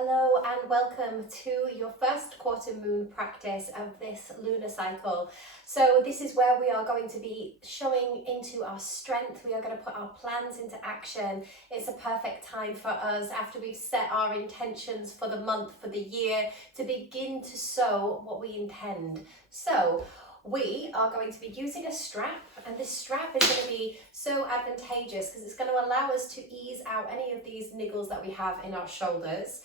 Hello and welcome to your first quarter moon practice of this lunar cycle. So this is where we are going to be showing into our strength. We are going to put our plans into action. It's a perfect time for us, after we've set our intentions for the month, for the year, to begin to sow what we intend. So we are going to be using a strap, and this strap is going to be so advantageous because it's going to allow us to ease out any of these niggles that we have in our shoulders.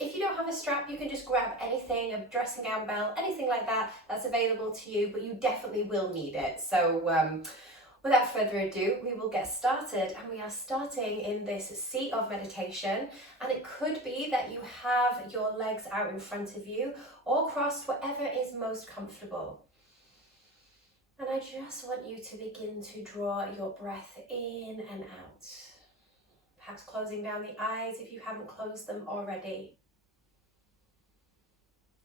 If you don't have a strap, you can just grab anything, a dressing gown belt, anything like that that's available to you, but you definitely will need it. So without further ado, we will get started, and we are starting in this seat of meditation, and it could be that you have your legs out in front of you or crossed, whatever is most comfortable. And I just want you to begin to draw your breath in and out. Perhaps closing down the eyes if you haven't closed them already.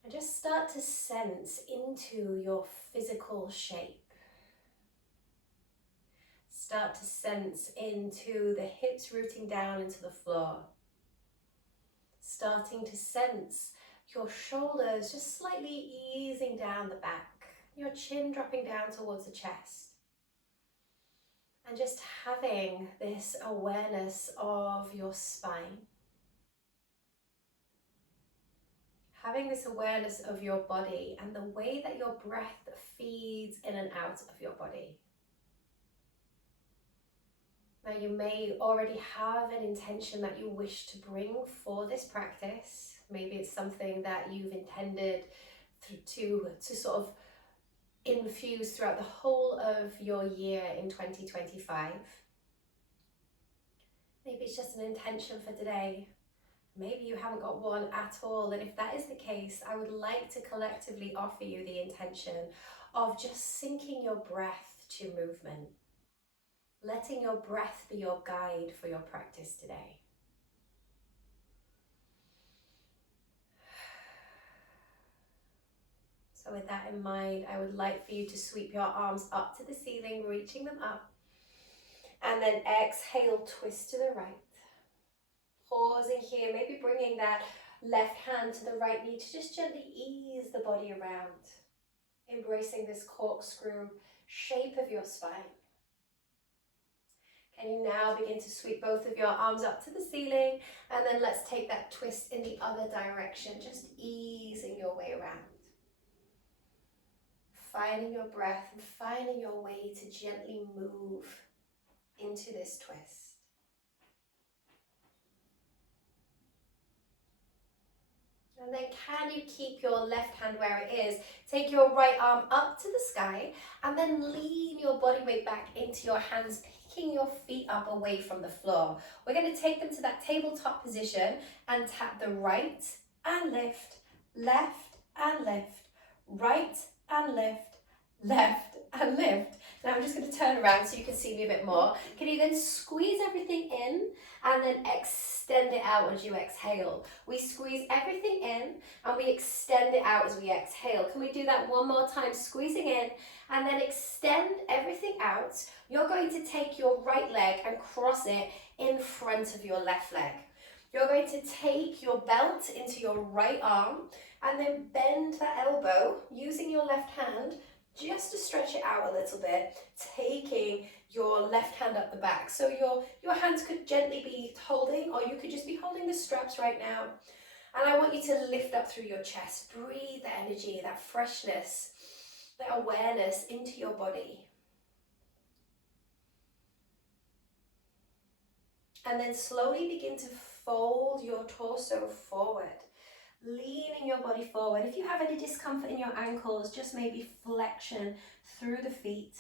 And just start to sense into your physical shape. Start to sense into the hips rooting down into the floor. Starting to sense your shoulders just slightly easing down the back. Your chin dropping down towards the chest. And just having this awareness of your spine. Having this awareness of your body and the way that your breath feeds in and out of your body. Now, you may already have an intention that you wish to bring for this practice. Maybe it's something that you've intended to sort of infuse throughout the whole of your year in 2025. Maybe it's just an intention for today. Maybe you haven't got one at all, and if that is the case, I would like to collectively offer you the intention of just syncing your breath to movement, letting your breath be your guide for your practice today. So with that in mind, I would like for you to sweep your arms up to the ceiling, reaching them up, and then exhale, twist to the right. Pausing here, maybe bringing that left hand to the right knee to just gently ease the body around. Embracing this corkscrew shape of your spine. Can you now begin to sweep both of your arms up to the ceiling, and then let's take that twist in the other direction, just easing your way around. Finding your breath and finding your way to gently move into this twist. And then can you keep your left hand where it is? Take your right arm up to the sky and then lean your body weight back into your hands, picking your feet up away from the floor. We're going to take them to that tabletop position and tap the right and lift, left and lift, right and lift, left and lift. Now I'm just going to turn around so you can see me a bit more. Can you then squeeze everything in and then extend it out as you exhale? We squeeze everything in and we extend it out as we exhale. Can we do that one more time? Squeezing in and then extend everything out. You're going to take your right leg and cross it in front of your left leg. You're going to take your belt into your right arm and then bend that elbow using your left hand just to stretch it out a little bit, taking your left hand up the back. So your hands could gently be holding, or you could just be holding the straps right now. And I want you to lift up through your chest. Breathe the energy, that freshness, that awareness into your body. And then slowly begin to fold your torso forward. Leaning your body forward. If you have any discomfort in your ankles, just maybe flexion through the feet.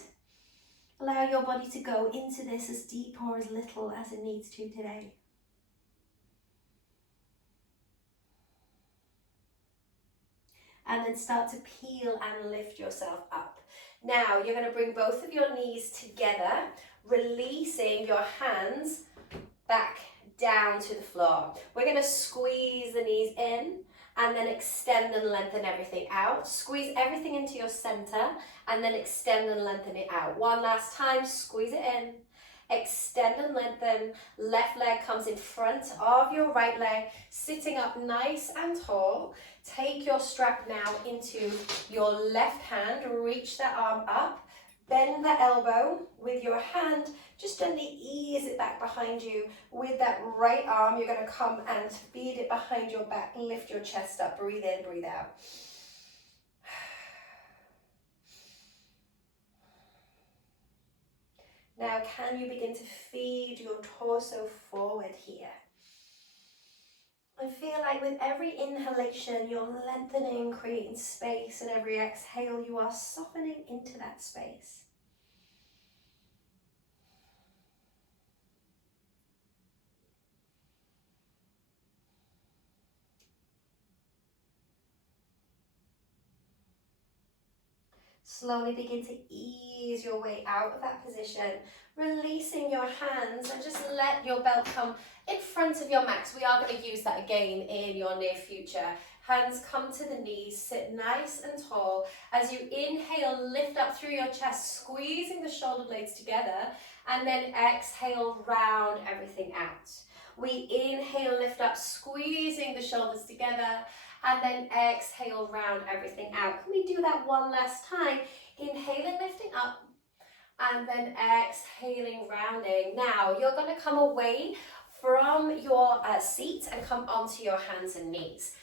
Allow your body to go into this as deep or as little as it needs to today. And then start to peel and lift yourself up. Now you're going to bring both of your knees together, releasing your hands back down to the floor. We're going to squeeze the knees in and then extend and lengthen everything out. Squeeze everything into your center and then extend and lengthen it out. One last time, squeeze it in, Extend and lengthen. Left leg comes in front of your right leg, sitting up nice and tall. Take your strap now into your left hand. Reach that arm up. Bend the elbow with your hand. Just gently ease it back behind you. With that right arm, you're going to come and feed it behind your back. Lift your chest up. Breathe in, breathe out. Now, can you begin to feed your torso forward here? And feel like with every inhalation, you're lengthening, creating space, and every exhale, you are softening into that space. Slowly begin to ease your way out of that position, releasing your hands, and just let your belt come in front of your max. We are going to use that again in your near future. Hands come to the knees, sit nice and tall. As you inhale, lift up through your chest, squeezing the shoulder blades together, and then exhale, round everything out. We inhale, lift up, squeezing the shoulders together, and then exhale, round everything out. Can we do that one last time? Inhaling, lifting up, and then exhaling, rounding. Now, you're going to come away from your seat and come onto your hands and knees.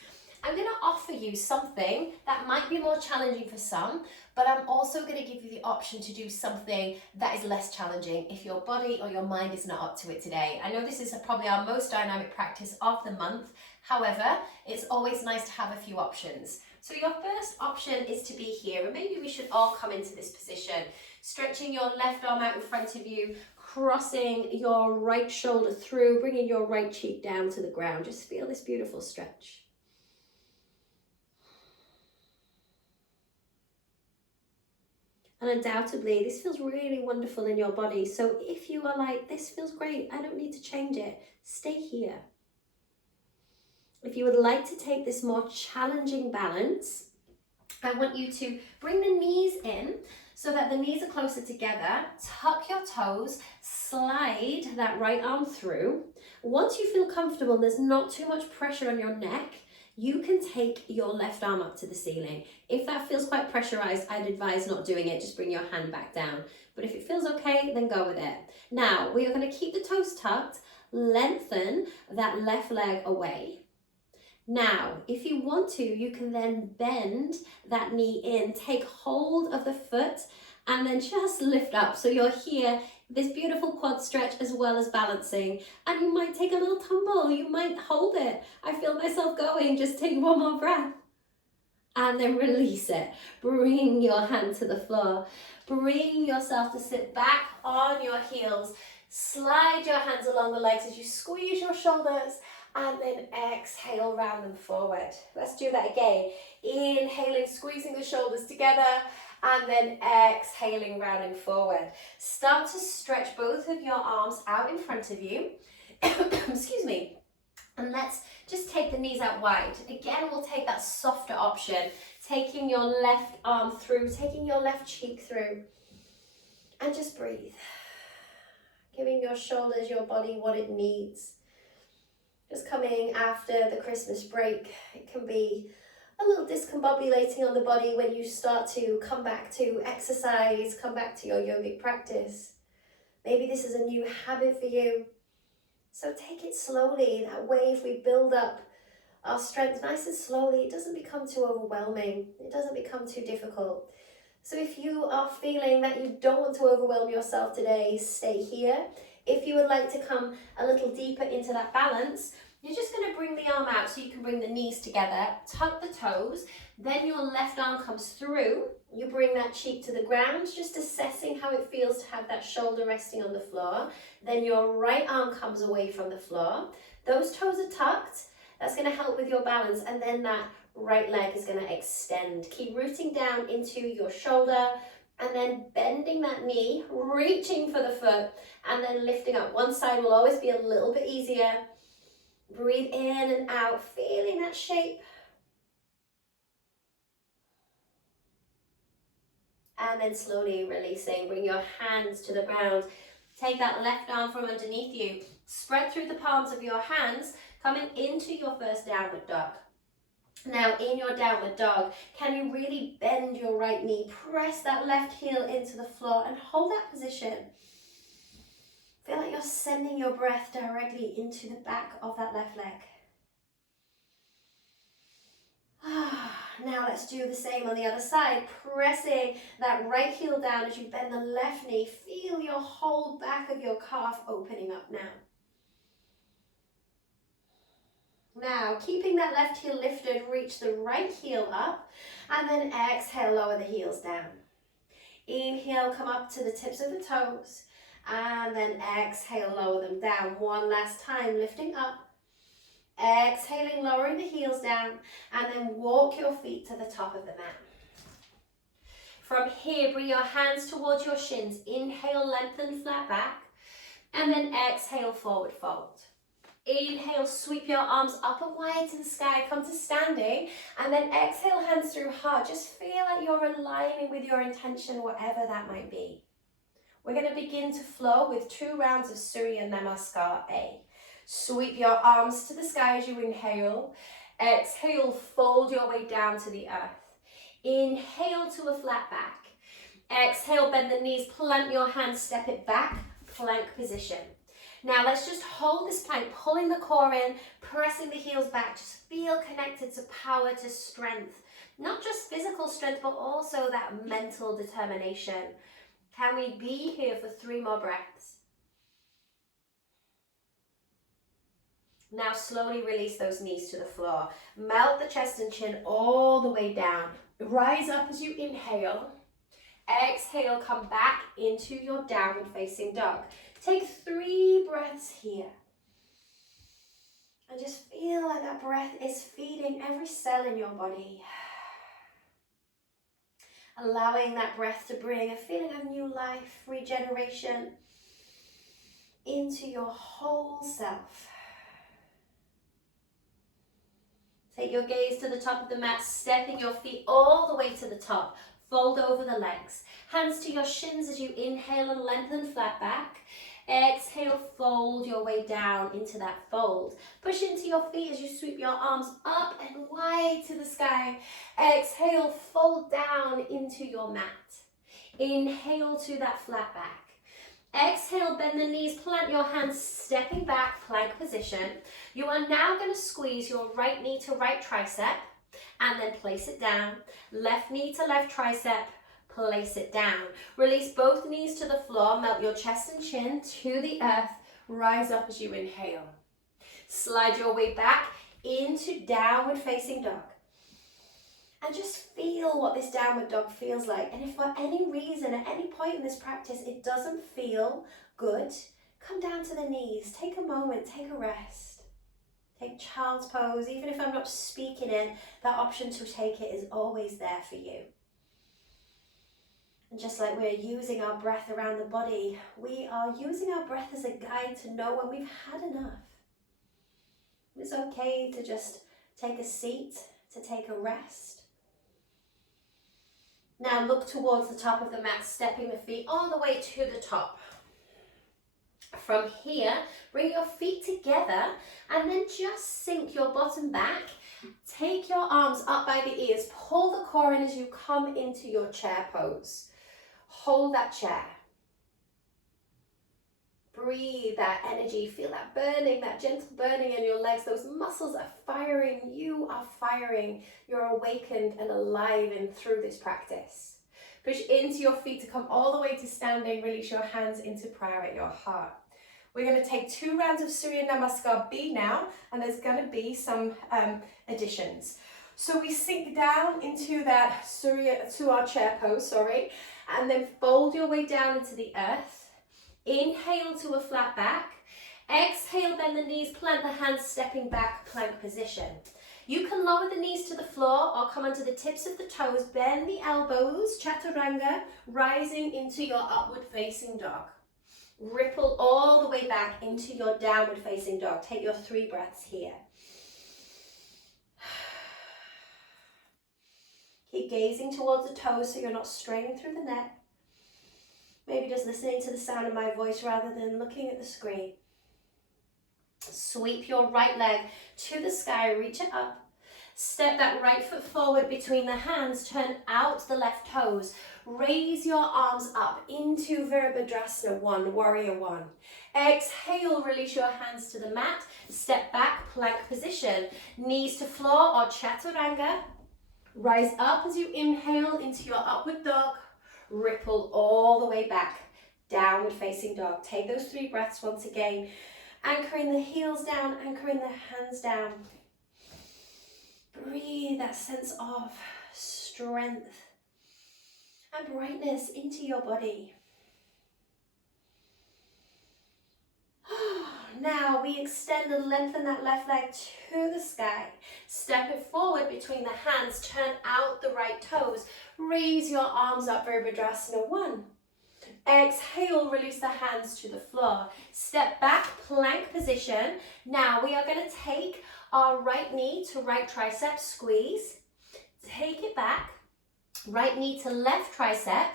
I'm going to offer you something that might be more challenging for some, but I'm also going to give you the option to do something that is less challenging if your body or your mind is not up to it today. I know this is probably our most dynamic practice of the month. However, it's always nice to have a few options. So your first option is to be here, and maybe we should all come into this position. Stretching your left arm out in front of you, crossing your right shoulder through, bringing your right cheek down to the ground. Just feel this beautiful stretch. And undoubtedly, this feels really wonderful in your body. So if you are like, this feels great, I don't need to change it, stay here. If you would like to take this more challenging balance, I want you to bring the knees in so that the knees are closer together. Tuck your toes, slide that right arm through. Once you feel comfortable, there's not too much pressure on your neck, you can take your left arm up to the ceiling. If that feels quite pressurized, I'd advise not doing it. Just bring your hand back down. But if it feels okay, then go with it. Now, we are going to keep the toes tucked, lengthen that left leg away. Now, if you want to, you can then bend that knee in, take hold of the foot, and then just lift up. So you're here, this beautiful quad stretch as well as balancing. And you might take a little tumble, you might hold it. I feel myself going, just take one more breath. And then release it. Bring your hand to the floor. Bring yourself to sit back on your heels. Slide your hands along the legs as you squeeze your shoulders. And then exhale, round them forward. Let's do that again. Inhaling, squeezing the shoulders together, and then exhaling, rounding forward. Start to stretch both of your arms out in front of you. Excuse me. And let's just take the knees out wide. Again, we'll take that softer option. Taking your left arm through, taking your left cheek through. And just breathe. Giving your shoulders, your body what it needs. Just coming after the Christmas break, it can be a little discombobulating on the body when you start to come back to exercise, come back to your yogic practice. Maybe this is a new habit for you. So take it slowly. That way, if we build up our strength nice and slowly, it doesn't become too overwhelming. It doesn't become too difficult. So if you are feeling that you don't want to overwhelm yourself today, stay here. If you would like to come a little deeper into that balance, you're just going to bring the arm out so you can bring the knees together, tuck the toes, then your left arm comes through. You bring that cheek to the ground, just assessing how it feels to have that shoulder resting on the floor. Then your right arm comes away from the floor. Those toes are tucked. That's going to help with your balance, and then that right leg is going to extend. Keep rooting down into your shoulder, and then bending that knee, reaching for the foot, and then lifting up. One side will always be a little bit easier. Breathe in and out, feeling that shape. And then slowly releasing. Bring your hands to the ground. Take that left arm from underneath you. Spread through the palms of your hands, coming into your first downward dog. Now, in your downward dog, can you really bend your right knee? Press that left heel into the floor and hold that position. Feel like you're sending your breath directly into the back of that left leg. Now let's do the same on the other side. Pressing that right heel down as you bend the left knee. Feel your whole back of your calf opening up now. Now, keeping that left heel lifted, reach the right heel up, and then exhale, lower the heels down. Inhale, come up to the tips of the toes, and then exhale, lower them down. One last time, lifting up. Exhaling, lowering the heels down, and then walk your feet to the top of the mat. From here, bring your hands towards your shins. Inhale, lengthen, flat back, and then exhale, forward fold. Inhale, sweep your arms up and wide to the sky, come to standing, and then exhale, hands through heart. Just feel like you're aligning with your intention, whatever that might be. We're going to begin to flow with 2 rounds of Surya Namaskar A. Sweep your arms to the sky as you inhale. Exhale, fold your way down to the earth. Inhale to a flat back. Exhale, bend the knees, plant your hands, step it back, plank position. Now let's just hold this plank, pulling the core in, pressing the heels back. Just feel connected to power, to strength. Not just physical strength, but also that mental determination. Can we be here for 3 more breaths? Now slowly release those knees to the floor. Melt the chest and chin all the way down. Rise up as you inhale. Exhale, come back into your downward facing dog. Take 3 breaths here. And just feel like that breath is feeding every cell in your body. Allowing that breath to bring a feeling of new life, regeneration into your whole self. Take your gaze to the top of the mat, stepping your feet all the way to the top. Fold over the legs. Hands to your shins as you inhale and lengthen flat back. Exhale, fold your way down into that fold. Push into your feet as you sweep your arms up and wide to the sky. Exhale, fold down into your mat. Inhale to that flat back. Exhale, bend the knees, plant your hands, stepping back, plank position. You are now going to squeeze your right knee to right tricep and then place it down. Left knee to left tricep, place it down. Release both knees to the floor, melt your chest and chin to the earth. Rise up as you inhale. Slide your way back into downward facing dog. And just feel what this downward dog feels like. And if for any reason, at any point in this practice, it doesn't feel good, come down to the knees. Take a moment, take a rest. Take child's pose. Even if I'm not speaking it, that option to take it is always there for you. And just like we're using our breath around the body, we are using our breath as a guide to know when we've had enough. It's okay to just take a seat, to take a rest. Now look towards the top of the mat, stepping the feet all the way to the top. From here, bring your feet together and then just sink your bottom back. Take your arms up by the ears, pull the core in as you come into your chair pose. Hold that chair. Breathe that energy, feel that burning, that gentle burning in your legs. Those muscles are firing, you are firing. You're awakened and alive and through this practice. Push into your feet to come all the way to standing. Release your hands into prayer at your heart. We're going to take 2 rounds of Surya Namaskar B now, and there's going to be some additions. So we sink down into that Surya, to our chair pose, and then fold your way down into the earth. Inhale to a flat back. Exhale, bend the knees, plant the hands, stepping back, plank position. You can lower the knees to the floor or come onto the tips of the toes, bend the elbows, chaturanga, rising into your upward facing dog. Ripple all the way back into your downward facing dog. Take your 3 breaths here. Keep gazing towards the toes so you're not straining through the neck. Maybe just listening to the sound of my voice rather than looking at the screen. Sweep your right leg to the sky, reach it up. Step that right foot forward between the hands, turn out the left toes. Raise your arms up into Virabhadrasana 1, Warrior 1. Exhale, release your hands to the mat. Step back, plank position. Knees to floor or chaturanga. Rise up as you inhale into your upward dog. Ripple all the way back, downward facing dog. Take those 3 breaths once again. Anchoring the heels down, anchoring the hands down. Breathe that sense of strength and brightness into your body. Now we extend and lengthen that left leg to the sky. Step it forward between the hands, turn out the right toes. Raise your arms up, Virabhadrasana 1. Exhale, release the hands to the floor. Step back, plank position. Now we are going to take our right knee to right tricep, squeeze. Take it back. Right knee to left tricep.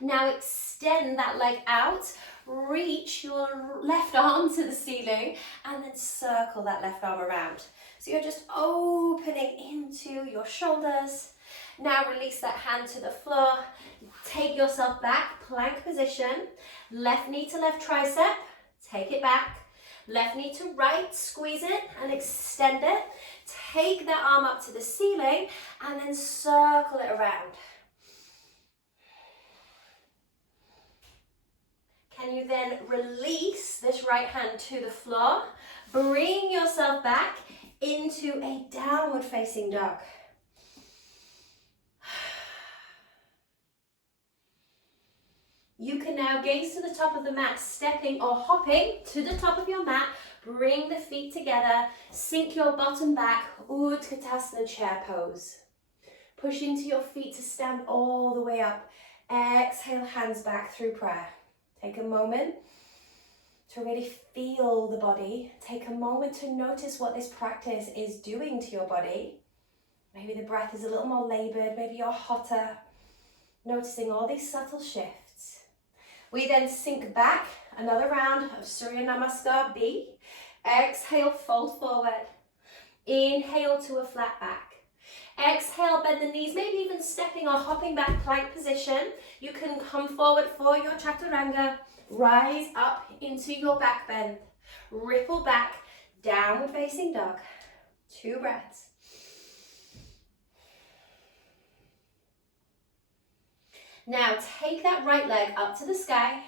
Now extend that leg out. Reach your left arm to the ceiling and then circle that left arm around. So you're just opening into your shoulders. Now release that hand to the floor. Take yourself back, plank position. Left knee to left tricep. Take it back. Left knee to right, squeeze it and extend it. Take that arm up to the ceiling and then circle it around. Can you then release this right hand to the floor? Bring yourself back into a downward facing dog. You can now gaze to the top of the mat, stepping or hopping to the top of your mat. Bring the feet together, sink your bottom back, Utkatasana chair pose. Push into your feet to stand all the way up. Exhale, hands back through prayer. Take a moment to really feel the body. Take a moment to notice what this practice is doing to your body. Maybe the breath is a little more laboured, maybe you're hotter. Noticing all these subtle shifts. We then sink back, another round of Surya Namaskar B. Exhale, fold forward. Inhale to a flat back. Exhale, bend the knees, maybe even stepping or hopping back, plank position. You can come forward for your chaturanga. Rise up into your back bend. Ripple back, downward facing dog. 2 breaths. Now take that right leg up to the sky.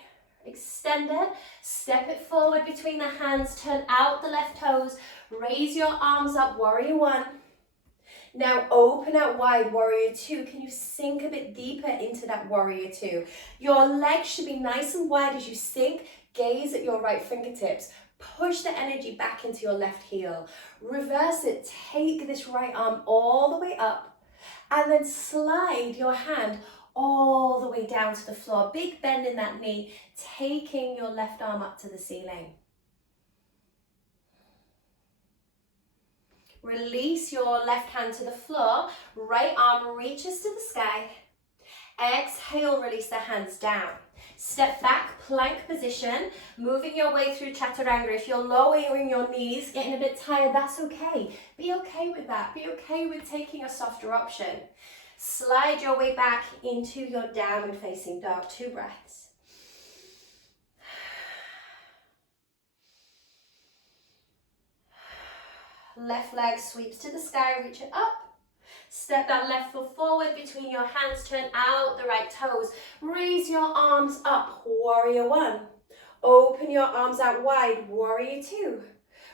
Extend it, step it forward between the hands, turn out the left toes, raise your arms up, Warrior 1. Now open out wide, Warrior 2. Can you sink a bit deeper into that Warrior 2? Your legs should be nice and wide as you sink. Gaze at your right fingertips. Push the energy back into your left heel. Reverse it. Take this right arm all the way up and then slide your hand all the way down to the floor. Big bend in that knee, taking your left arm up to the ceiling. Release your left hand to the floor. Right arm reaches to the sky. Exhale, release the hands down. Step back, plank position, moving your way through chaturanga. If you're lowering your knees, getting a bit tired, that's okay. Be okay with that. Be okay with taking a softer option. Slide your way back into your downward facing dog. 2 breaths. Left leg sweeps to the sky, reach it up. Step that left foot forward between your hands, turn out the right toes. Raise your arms up, Warrior 1. Open your arms out wide, Warrior 2.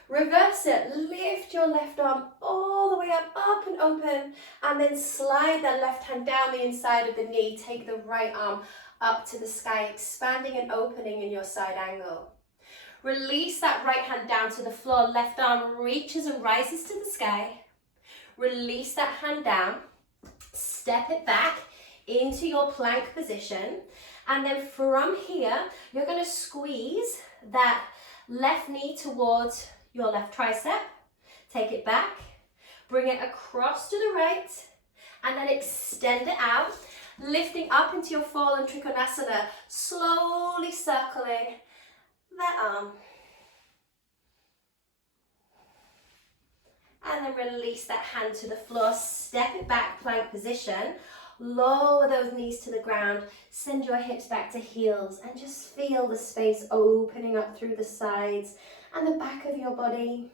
Reverse it, lift your left arm all the way up and open, and then slide that left hand down the inside of the knee. Take the right arm up to the sky, expanding and opening in your side angle. Release that right hand down to the floor, left arm reaches and rises to the sky. Release that hand down, step it back into your plank position, and then from here, you're going to squeeze that left knee towards your left tricep, take it back, bring it across to the right, and then extend it out. lifting up into your fallen Trikonasana, slowly circling that arm. And then release that hand to the floor, step it back, plank position. Lower those knees to the ground, send your hips back to heels, and just feel the space opening up through the sides and the back of your body.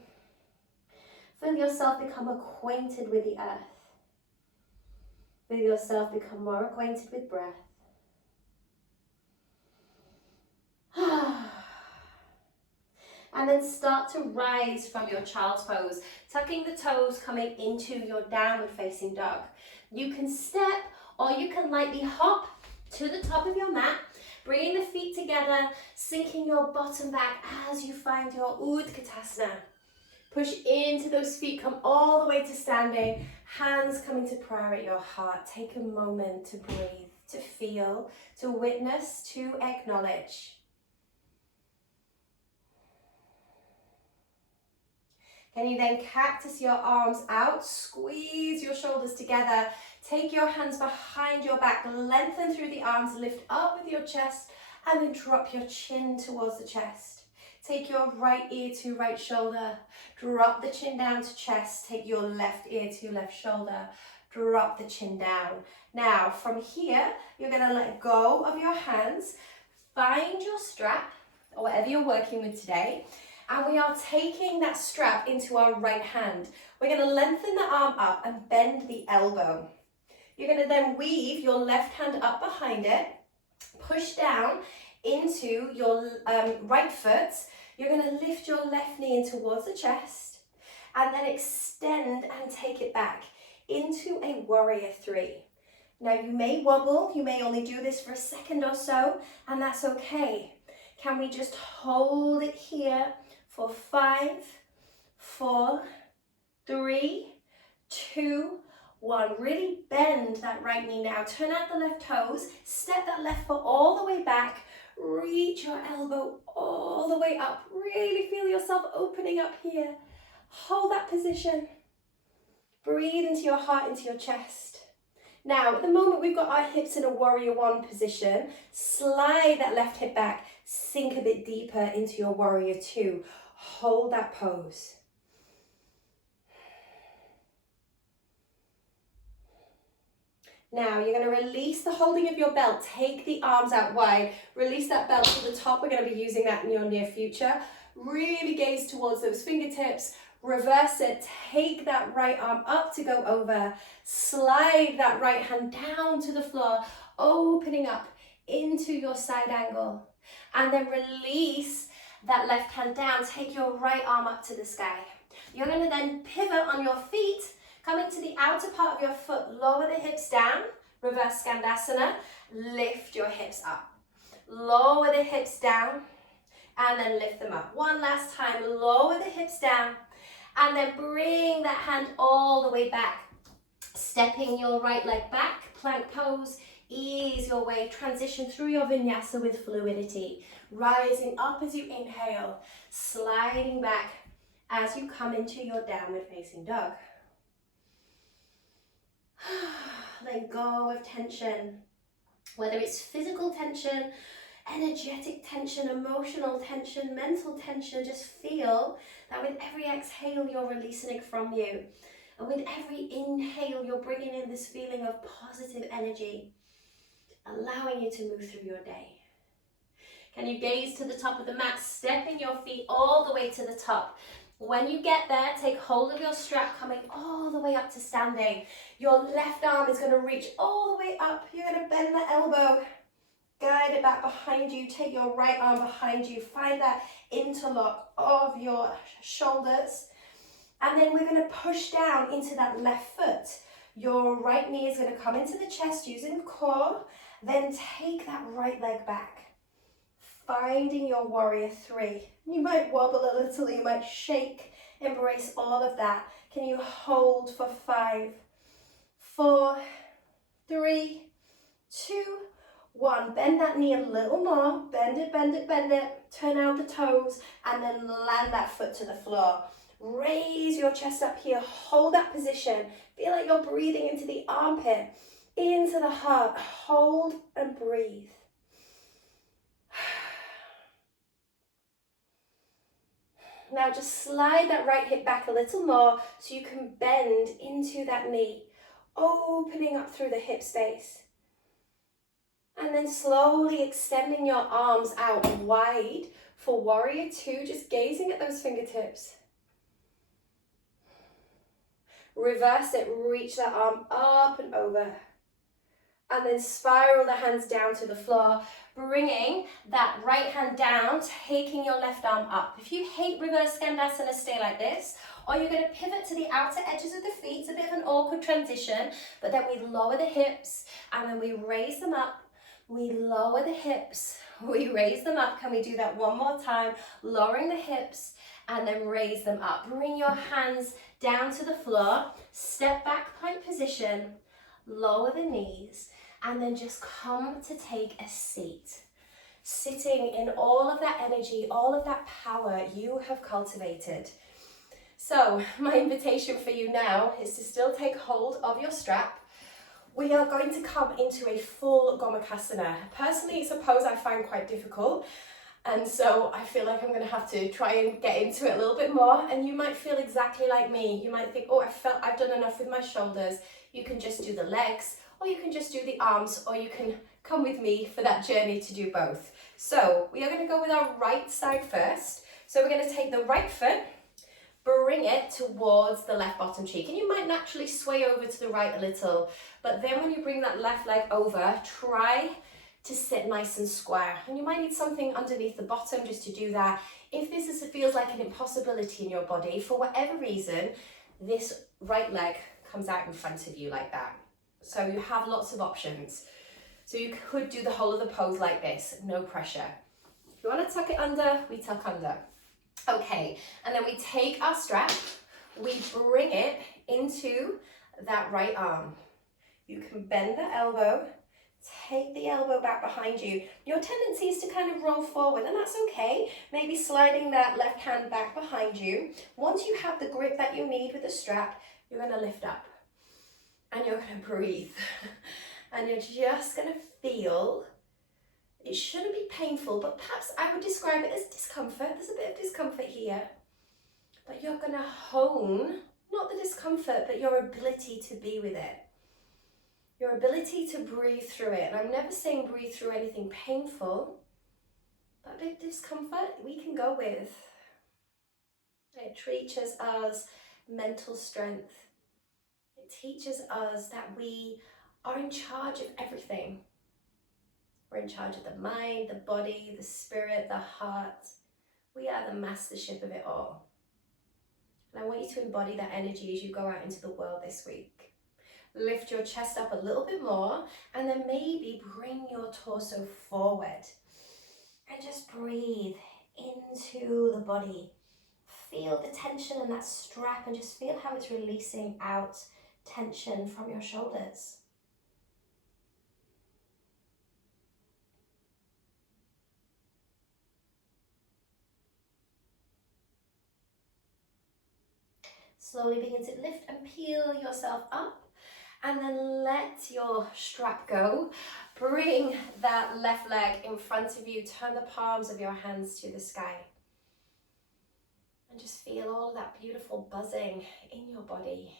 Feel yourself become acquainted with the earth. Feel yourself become more acquainted with breath. And then start to rise from your child's pose, tucking the toes, coming into your downward facing dog. You can step or you can lightly hop to the top of your mat, bringing the feet together, sinking your bottom back as you find your Gomukhasana. Push into those feet, come all the way to standing, hands coming to prayer at your heart. Take a moment to breathe, to feel, to witness, to acknowledge. Can you then cactus your arms out, squeeze your shoulders together, take your hands behind your back, lengthen through the arms, lift up with your chest, and then drop your chin towards the chest. Take your right ear to right shoulder, drop the chin down to chest, take your left ear to left shoulder, drop the chin down. Now from here, you're going to let go of your hands, find your strap, or whatever you're working with today, and we are taking that strap into our right hand. We're going to lengthen the arm up and bend the elbow. You're going to then weave your left hand up behind it, push down into your right foot. You're going to lift your left knee in towards the chest and then extend and take it back into a warrior three. Now you may wobble, you may only do this for a second or so, and that's okay. Can we just hold it here for 5, 4, 3, 2, 1. Really bend that right knee now. Turn out the left toes. Step that left foot all the way back. Reach your elbow all the way up. Really feel yourself opening up here. Hold that position. Breathe into your heart, into your chest. Now, at the moment, we've got our hips in a warrior one position. Slide that left hip back. Sink a bit deeper into your warrior two. Hold that pose. Now you're going to release the holding of your belt. Take the arms out wide. Release that belt to the top. We're going to be using that in your near future. Really gaze towards those fingertips. Reverse it. Take that right arm up to go over. Slide that right hand down to the floor, opening up into your side angle. And then release that left hand down. Take your right arm up to the sky. You're going to then pivot on your feet, coming to the outer part of your foot. Lower the hips down, reverse Skandasana. Lift your hips up. Lower the hips down and then lift them up. One last time, lower the hips down and then bring that hand all the way back. Stepping your right leg back, plank pose. Ease your way, transition through your vinyasa with fluidity. Rising up as you inhale, sliding back as you come into your downward facing dog. Let go of tension, whether it's physical tension, energetic tension, emotional tension, mental tension. Just feel that with every exhale, you're releasing it from you. And with every inhale, you're bringing in this feeling of positive energy, allowing you to move through your day. Can you gaze to the top of the mat, stepping your feet all the way to the top? When you get there, take hold of your strap, coming all the way up to standing. Your left arm is going to reach all the way up. You're going to bend the elbow, guide it back behind you. Take your right arm behind you. Find that interlock of your shoulders. And then we're going to push down into that left foot. Your right knee is going to come into the chest using the core. Then take that right leg back. Finding your warrior three. You might wobble a little, you might shake. Embrace all of that. Can you hold for 5, 4, 3, 2, 1. Bend that knee a little more. Bend it, bend it, bend it. Turn out the toes and then land that foot to the floor. Raise your chest up here. Hold that position. Feel like you're breathing into the armpit. into the heart. Hold and breathe. Now just slide that right hip back a little more so you can bend into that knee, opening up through the hip space. And then slowly extending your arms out wide for warrior two, just gazing at those fingertips. Reverse it, reach that arm up and over. And then spiral the hands down to the floor, bringing that right hand down, taking your left arm up. If you hate reverse Skandasana, stay like this. Or you're going to pivot to the outer edges of the feet. It's a bit of an awkward transition, but then we lower the hips and then we raise them up. We lower the hips, we raise them up. Can we do that one more time? Lowering the hips and then raise them up. Bring your hands down to the floor, step back plank position, lower the knees, and then just come to take a seat. Sitting in all of that energy, all of that power you have cultivated. So my invitation for you now is to still take hold of your strap. We are going to come into a full Gomukhasana. Personally, it's a pose I find quite difficult. And so I feel like I'm going to have to try and get into it a little bit more. And you might feel exactly like me. You might think, oh, I've done enough with my shoulders. You can just do the legs, or you can just do the arms, or you can come with me for that journey to do both. So we are going to go with our right side first. So we're going to take the right foot, bring it towards the left bottom cheek. And you might naturally sway over to the right a little. But then when you bring that left leg over, try to sit nice and square. And you might need something underneath the bottom just to do that. If this feels like an impossibility in your body, for whatever reason, this right leg comes out in front of you like that. So you have lots of options. So you could do the whole of the pose like this, no pressure. If you want to tuck it under, we tuck under. Okay, and then we take our strap, we bring it into that right arm. You can bend the elbow, take the elbow back behind you. Your tendency is to kind of roll forward, and that's okay. Maybe sliding that left hand back behind you. Once you have the grip that you need with the strap, you're going to lift up and you're going to breathe. And you're just going to feel, it shouldn't be painful, but perhaps I would describe it as discomfort. There's a bit of discomfort here, but you're going to hone, not the discomfort, but your ability to be with it. Your ability to breathe through it. And I'm never saying breathe through anything painful, but a bit of discomfort we can go with. It teaches us mental strength. It teaches us that we are in charge of everything. We're in charge of the mind, the body, the spirit, the heart. We are the mastership of it all. And I want you to embody that energy as you go out into the world this week. Lift your chest up a little bit more, and then maybe bring your torso forward. And just breathe into the body. Feel the tension in that strap and just feel how it's releasing out tension from your shoulders. Slowly begin to lift and peel yourself up, and then let your strap go. Bring that left leg in front of you. Turn the palms of your hands to the sky. And just feel all of that beautiful buzzing in your body.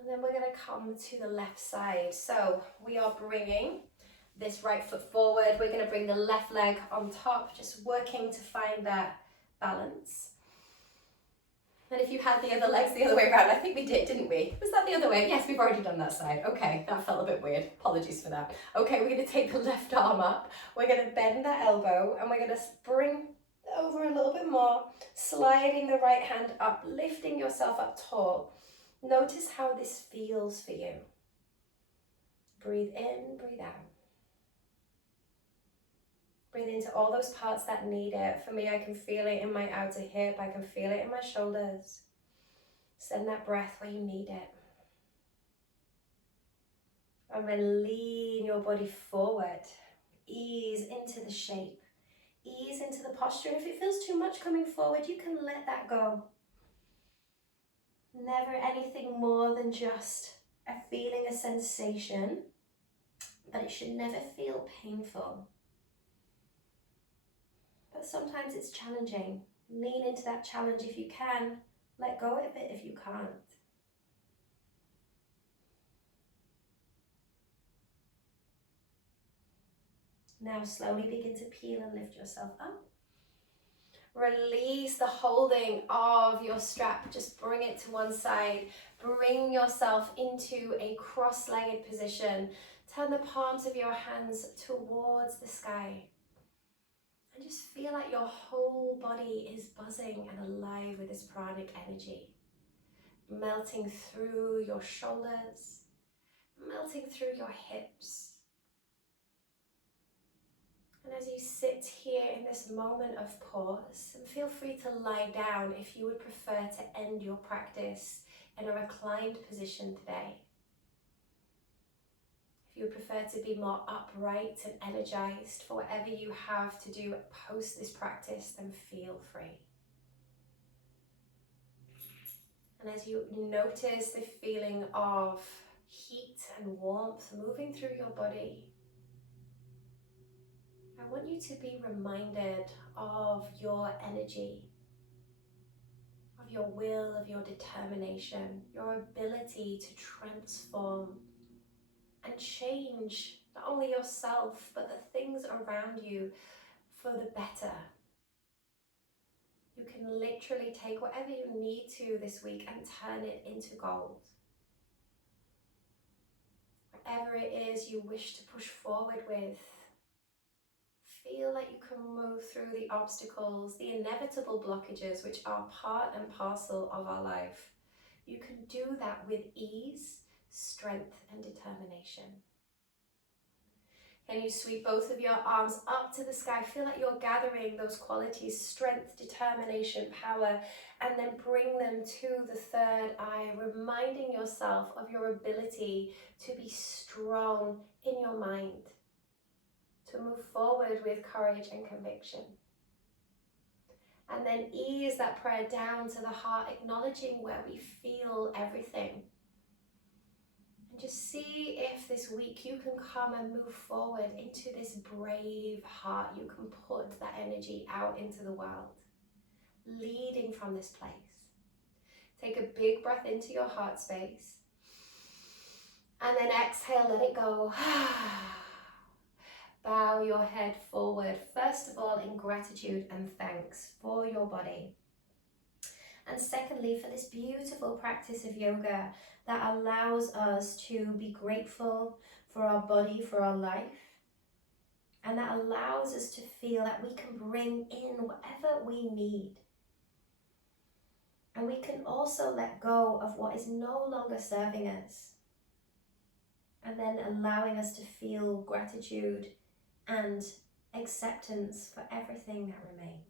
And then we're going to come to the left side. So we are bringing this right foot forward. We're going to bring the left leg on top, just working to find that balance. And if you had the other legs the other way around, I think we did, didn't we? Was that the other way? Yes, we've already done that side. Okay, that felt a bit weird. Apologies for that. Okay, we're going to take the left arm up. We're going to bend that elbow, and we're going to bring over a little bit more, sliding the right hand up, lifting yourself up tall. Notice how this feels for you. Breathe in, breathe out. Breathe breathing into all those parts that need it. For me, I can feel it in my outer hip. I can feel it in my shoulders. Send that breath where you need it. And then lean your body forward. Ease into the shape. Ease into the posture. And if it feels too much coming forward, you can let that go. Never anything more than just a feeling, a sensation, but it should never feel painful. But sometimes it's challenging. Lean into that challenge if you can. Let go of it if you can't. Now slowly begin to peel and lift yourself up. Release the holding of your strap. Just bring it to one side. Bring yourself into a cross-legged position. Turn the palms of your hands towards the sky. And just feel like your whole body is buzzing and alive with this pranic energy. Melting through your shoulders, melting through your hips. And as you sit here in this moment of pause, and feel free to lie down if you would prefer to end your practice in a reclined position today. If you would prefer to be more upright and energized for whatever you have to do post this practice, then feel free. And as you notice the feeling of heat and warmth moving through your body, I want you to be reminded of your energy, of your will, of your determination, your ability to transform and change not only yourself, but the things around you for the better. You can literally take whatever you need to this week and turn it into gold. Whatever it is you wish to push forward with, feel like you can move through the obstacles, the inevitable blockages, which are part and parcel of our life. You can do that with ease, strength, and determination. Can you sweep both of your arms up to the sky? Feel like you're gathering those qualities, strength, determination, power, and then bring them to the third eye, reminding yourself of your ability to be strong in your mind, to move forward with courage and conviction. And then ease that prayer down to the heart, acknowledging where we feel everything. And just see if this week you can come and move forward into this brave heart. You can put that energy out into the world, leading from this place. Take a big breath into your heart space. And then exhale, let it go. Bow your head forward, first of all in gratitude and thanks for your body. And secondly, for this beautiful practice of yoga that allows us to be grateful for our body, for our life, and that allows us to feel that we can bring in whatever we need. And we can also let go of what is no longer serving us, and then allowing us to feel gratitude and acceptance for everything that remains.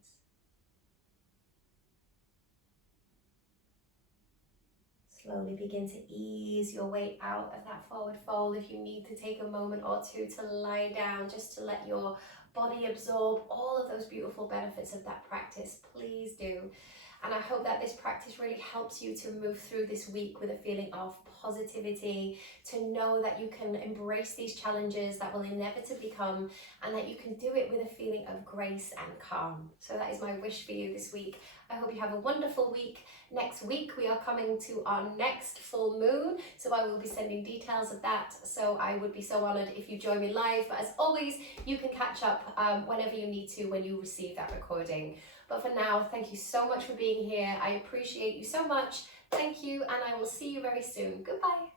Slowly begin to ease your way out of that forward fold. If you need to take a moment or two to lie down, just to let your body absorb all of those beautiful benefits of that practice, please do. And I hope that this practice really helps you to move through this week with a feeling of positivity, to know that you can embrace these challenges that will inevitably come, and that you can do it with a feeling of grace and calm. So that is my wish for you this week. I hope you have a wonderful week. Next week we are coming to our next full moon, so I will be sending details of that. So I would be so honored if you join me live. But as always, you can catch up whenever you need to when you receive that recording. But for now, thank you so much for being here. I appreciate you so much. Thank you, and I will see you very soon. Goodbye.